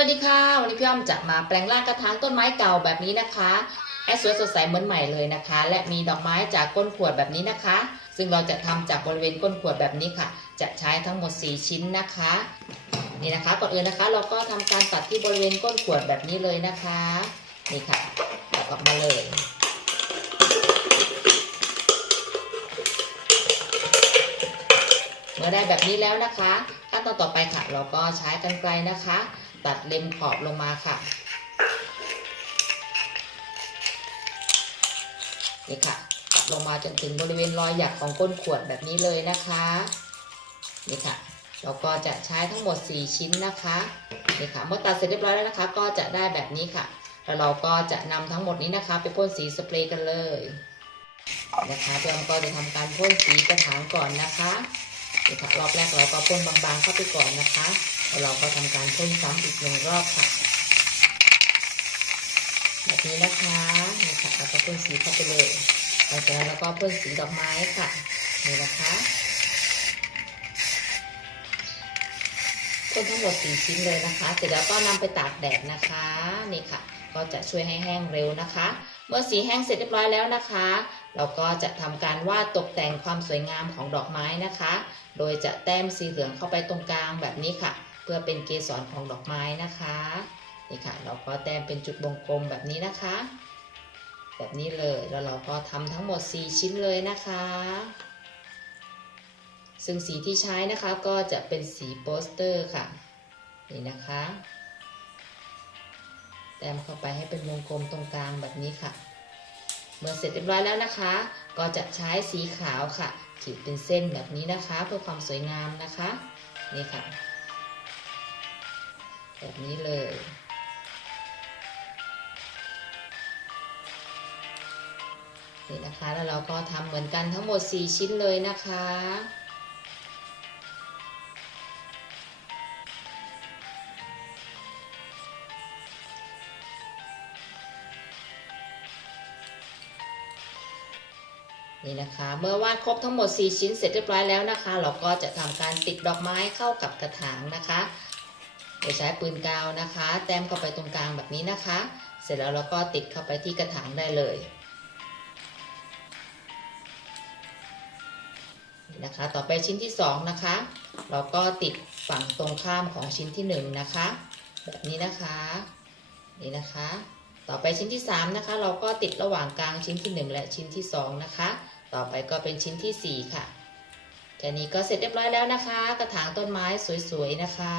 วัสดีค่ะ วันนี้พี่อ้อมจะมาแปลงร่างกระถางต้นไม้เก่าแบบนี้นะคะให้สวยสดใสเหมือนใหม่เลยนะคะ และมีดอกไม้จากก้นขวดแบบนี้นะคะ ซึ่งเราจะทำจากบริเวณก้นขวดแบบนี้ค่ะ จะใช้ทั้งหมด 4 ชิ้นนะคะ นี่นะคะก่อนอื่นนะคะ เราก็ทำการตัดที่บริเวณก้นขวดแบบนี้เลยนะคะนี่ค่ะตัดออกมาเลยเมื่อได้แบบนี้แล้วนะคะขั้นตอนต่อไปค่ะ เราก็ใช้กรรไกรนะคะ ตัดเล็มขอบลงมาค่ะ นี่ค่ะ ตัดลงมาจนถึงบริเวณรอยหยักของก้นขวดแบบนี้เลยนะคะ นี่ค่ะ เราก็จะใช้ทั้งหมด 4 ชิ้นนะคะ นี่ค่ะ เมื่อตัดเสร็จเรียบร้อยแล้วนะคะ ก็จะได้แบบนี้ค่ะ แล้วเราก็จะนำทั้งหมดนี้นะคะ ไปพ่นสีสเปรย์กันเลย นะคะเพื่อนก็จะทำการพ่นสีกระถางก่อนนะคะ นี่ค่ะรอบแรกเราก็พ่นบางๆเข้าไปก่อนนะคะแล้วเราก็ทำการพ่นซ้ำอีกหนึ่งรอบค่ะแบบนี้นะคะนี่ค่ะเราก็พ่นสีเข้าไปเลยหลังจากนั้นเราก็พ่นสีดอกไม้ค่ะนี่นะคะพ่นทั้งหมดสี่ชิ้นเลยนะคะเสร็จแล้วก็นำไปตากแดดนะคะนี่ค่ะ ก็จะช่วยให้แห้งเร็วนะคะ เมื่อสีแห้งเสร็จเรียบร้อยแล้วนะคะ เราก็จะทำการวาดตกแต่งความสวยงามของดอกไม้นะคะ โดยจะแต้มสีเหลืองเข้าไปตรงกลางแบบนี้ค่ะ เพื่อเป็นเกสรของดอกไม้นะคะนี่ค่ะ เราก็แต้มเป็นจุดวงกลมแบบนี้นะคะ แบบนี้เลยแล้วเราก็ทำทั้งหมด 4 ชิ้นเลยนะคะ ซึ่งสีที่ใช้นะคะก็จะเป็นสีโปสเตอร์ค่ะนี่นะคะ แต้มเข้าไปให้เป็นวงกลมตรงกลางแบบนี้ค่ะ เมื่อเสร็จเรียบร้อยแล้วนะคะ ก็จะใช้สีขาวค่ะ ขีดเป็นเส้นแบบนี้นะคะ เพื่อความสวยงามนะคะนี่ค่ะ แบบนี้เลยนี่นะคะแล้วเราก็ทำเหมือนกันทั้งหมด 4 ชิ้นเลยนะคะ นี่นะคะ เมื่อวาดครบทั้งหมด 4 ชิ้นเสร็จเรียบร้อยแล้วนะคะ เราก็จะทำการติดดอกไม้เข้ากับกระถางนะคะโดยใช้ปืนกาวนะคะ แต้มเข้าไปตรงกลางแบบนี้นะคะ เสร็จแล้วเราก็ติดเข้าไปที่กระถางได้เลยนี่นะคะ ต่อไปชิ้นที่ 2 นะคะ เราก็ติดฝั่งตรงข้ามของชิ้นที่ 1 นะคะ แบบนี้นะคะ นี่นะคะ ต่อไปชิ้นที่ 3 นะคะ เราก็ติดระหว่างกลางชิ้นที่ 1 และชิ้นที่ 2 นะคะ ต่อไปก็เป็นชิ้นที่ 4 ค่ะแค่นี้ก็เสร็จเรียบร้อยแล้วนะคะ กระถางต้นไม้สวยๆนะคะ